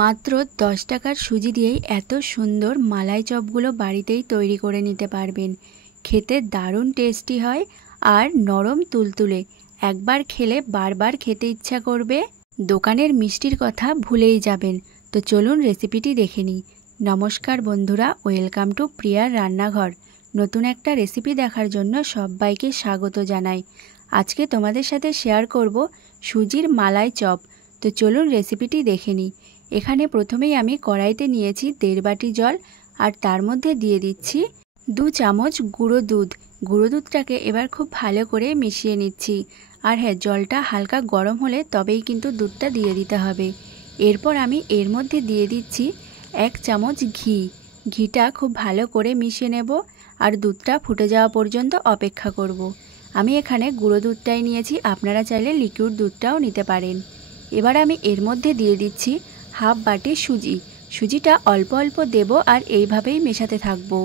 মাত্র 10 টাকার সুজি দিয়েই এত সুন্দর মালাই চপগুলো বাড়িতেই তৈরি করে নিতে পারবেন। খেতে দারুণ টেস্টি হয় আর নরম তুলতুলে। একবার খেলে বারবার খেতে ইচ্ছা করবে। দোকানের মিষ্টির কথা ভুলেই যাবেন। তো চলুন রেসিপিটি দেখে নিই। নমস্কার বন্ধুরা, ওয়েলকাম টু প্রিয়ার রান্নাঘর। নতুন একটা রেসিপি দেখার জন্য সবাইকে স্বাগত জানাই। আজকে তোমাদের সাথে শেয়ার করব সুজির মালাই চপ। তো চলুন রেসিপিটি দেখে নিই। এখানে প্রথমেই আমি কড়াইতে নিয়েছি 1.5 বাটি জল আর তার মধ্যে দিয়ে দিচ্ছি 2 চামচ গুঁড়ো দুধ। গুঁড়ো দুধটাকে এবার খুব ভালো করে মিশিয়ে নিচ্ছি। আর হ্যাঁ, জলটা হালকা গরম হলে তবেই কিন্তু দুধটা দিয়ে দিতে হবে। এরপর আমি এর মধ্যে দিয়ে দিচ্ছি 1 চামচ ঘি। ঘিটা খুব ভালো করে মিশিয়ে নেব আর দুধটা ফুটে যাওয়া পর্যন্ত অপেক্ষা করব। আমি এখানে গুঁড়ো দুধটাই নিয়েছি, আপনারা চাইলে লিকুইড দুধটাও নিতে পারেন। এবার আমি এর মধ্যে দিয়ে দিচ্ছি 1/2 বাটি সুজি। সুজিটা অল্প অল্প দেব আর এইভাবেই মেশাতে থাকবো।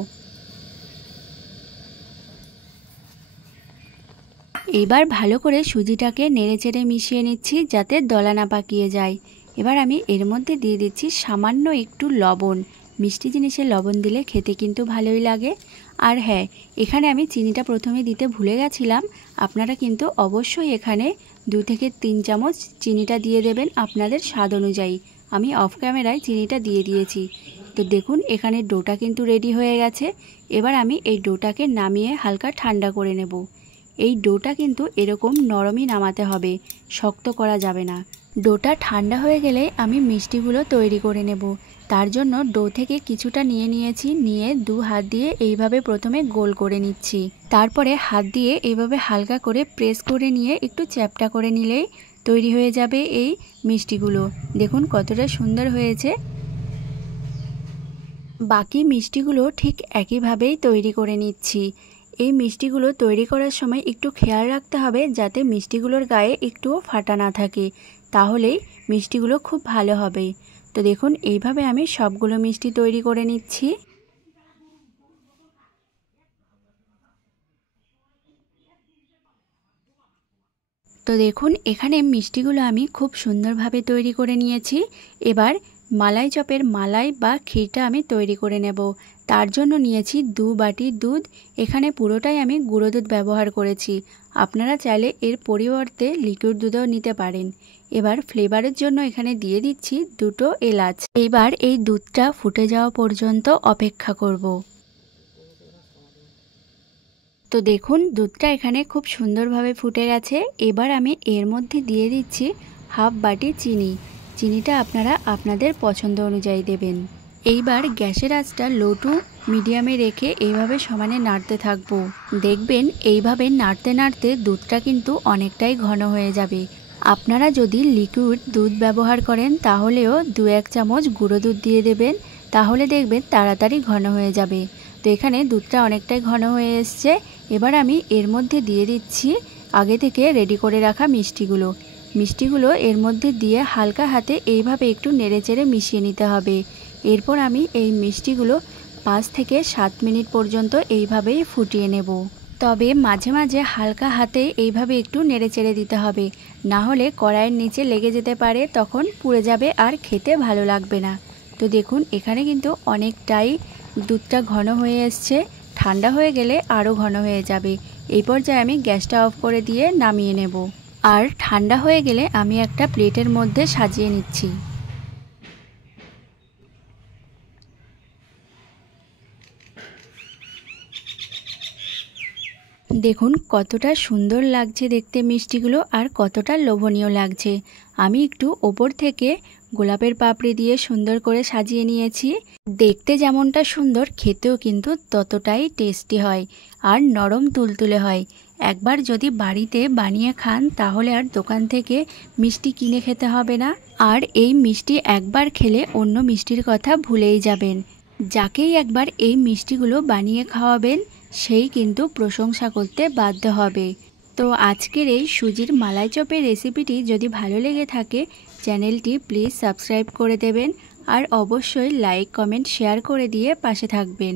এবার ভালো করে সুজিটাকে নেড়েচেড়ে মিশিয়ে নিচ্ছি যাতে দলা না পাকিয়ে যায়। এবার আমি এর মধ্যে দিয়ে দিচ্ছি সামান্য একটু লবণ। মিষ্টি জিনিসে লবণ দিলে খেতে কিন্তু ভালোই লাগে। আর হ্যাঁ, এখানে আমি চিনিটা প্রথমে দিতে ভুলে গেছিলাম। আপনারা কিন্তু অবশ্যই এখানে 2 থেকে 3 চামচ চিনিটা দিয়ে দেবেন আপনাদের স্বাদ অনুযায়ী। আমি অফ ক্যামেরায় চিনিটা দিয়ে দিয়েছি। তো দেখুন এখানে ডোটা কিন্তু রেডি হয়ে গেছে। এবার আমি এই ডোটাকে নামিয়ে হালকা ঠান্ডা করে নেব। এই ডোটা কিন্তু এরকম নরমই নামাতে হবে, শক্ত করা যাবে না। ডোটা ঠান্ডা হয়ে গেলে আমি মিষ্টিগুলো তৈরি করে নেব। তার জন্য ডো থেকে কিছুটা নিয়েছি, নিয়ে 2 হাত দিয়ে এইভাবে প্রথমে গোল করে নিচ্ছি। তারপরে হাত দিয়ে এইভাবে হালকা করে প্রেস করে নিয়ে একটু চ্যাপটা করে নিলেই তৈরি হয়ে যাবে এই মিষ্টিগুলো। দেখুন কতটা সুন্দর হয়েছে। বাকি মিষ্টিগুলো ঠিক একইভাবেই তৈরি করে নিচ্ছি। এই মিষ্টিগুলো তৈরি করার সময় একটু খেয়াল রাখতে হবে যাতে মিষ্টিগুলোর গায়ে একটুও ফাটা না থাকে, তাহলেই মিষ্টিগুলো খুব ভালো হবে। তো দেখুন এইভাবে আমি সবগুলো মিষ্টি তৈরি করে নিচ্ছি। তো দেখুন এখানে মিষ্টিগুলো আমি খুব সুন্দরভাবে তৈরি করে নিয়েছি। এবার মালাই চপের মালাই বা ক্ষীরটা আমি তৈরি করে নেব। তার জন্য নিয়েছি 2 বাটি দুধ। এখানে পুরোটাই আমি গুঁড়ো দুধ ব্যবহার করেছি। আপনারা চাইলে এর পরিবর্তে লিকুইড দুধও নিতে পারেন। এবার ফ্লেভারের জন্য এখানে দিয়ে দিচ্ছি 2টো এলাচ। এবার এই দুধটা ফুটে যাওয়া পর্যন্ত অপেক্ষা করব। তো দেখুন দুধটা এখানে খুব সুন্দরভাবে ফুটে গেছে। এবার আমি এর মধ্যে দিয়ে দিচ্ছি 1/2 বাটি চিনি। চিনিটা আপনারা আপনাদের পছন্দ অনুযায়ী দেবেন। এইবার গ্যাসের আঁচটা লো টু মিডিয়ামে রেখে এইভাবে সমানে নাড়তে থাকবো। দেখবেন এইভাবে নাড়তে নাড়তে দুধটা কিন্তু অনেকটাই ঘন হয়ে যাবে। আপনারা যদি লিকুইড দুধ ব্যবহার করেন তাহলেও 2-1 চামচ গুঁড়ো দুধ দিয়ে দেবেন, তাহলে দেখবেন তাড়াতাড়ি ঘন হয়ে যাবে। তো এখানে দুধটা অনেকটাই ঘন হয়ে এসছে। এবার আমি এর মধ্যে দিয়ে দিচ্ছি আগে থেকে রেডি করে রাখা মিষ্টিগুলো এর মধ্যে দিয়ে হালকা হাতে এইভাবে একটু নেড়েচেড়ে মিশিয়ে নিতে হবে। এরপর আমি এই মিষ্টিগুলো 5 থেকে 7 মিনিট পর্যন্ত এইভাবেই ফুটিয়ে নেব। তবে মাঝে মাঝে হালকা হাতে এইভাবে একটু নেড়েচেড়ে দিতে হবে, না হলে কড়াইয়ের নিচে লেগে যেতে পারে, তখন পুড়ে যাবে আর খেতে ভালো লাগবে না। তো দেখুন এখানে কিন্তু অনেকটাই দুধটা ঘন হয়ে এসছে। ঠান্ডা হয়ে গেলে আরও ঘন হয়ে যাবে। এই পর্যায়ে আমি গ্যাসটা অফ করে দিয়ে নামিয়ে নেব। আর ঠান্ডা হয়ে গেলে আমি একটা প্লেটের মধ্যে সাজিয়ে নিচ্ছি। দেখুন কতটা সুন্দর লাগছে দেখতে মিষ্টিগুলো আর কতটা লোভনীয় লাগছে। আমি একটু ওপর থেকে গোলাপের পাপড়ি দিয়ে সুন্দর করে সাজিয়ে নিয়েছি। দেখতে যেমনটা সুন্দর, খেতেও কিন্তু ততটাই টেস্টি হয় আর নরম তুলতুলে হয়। একবার যদি বাড়িতে বানিয়ে খান তাহলে আর দোকান থেকে মিষ্টি কিনে খেতে হবে না। আর এই মিষ্টি একবার খেলে অন্য মিষ্টির কথা ভুলেই যাবেন। যাকেই একবার এই মিষ্টিগুলো বানিয়ে খাওয়াবেন সেই কিন্তু প্রশংসা করতে বাধ্য হবে। তো আজকের এই সুজির মালাই চপের রেসিপিটি যদি ভালো লেগে থাকে চ্যানেলটি প্লিজ সাবস্ক্রাইব করে দেবেন আর অবশ্যই লাইক, কমেন্ট, শেয়ার করে দিয়ে পাশে থাকবেন।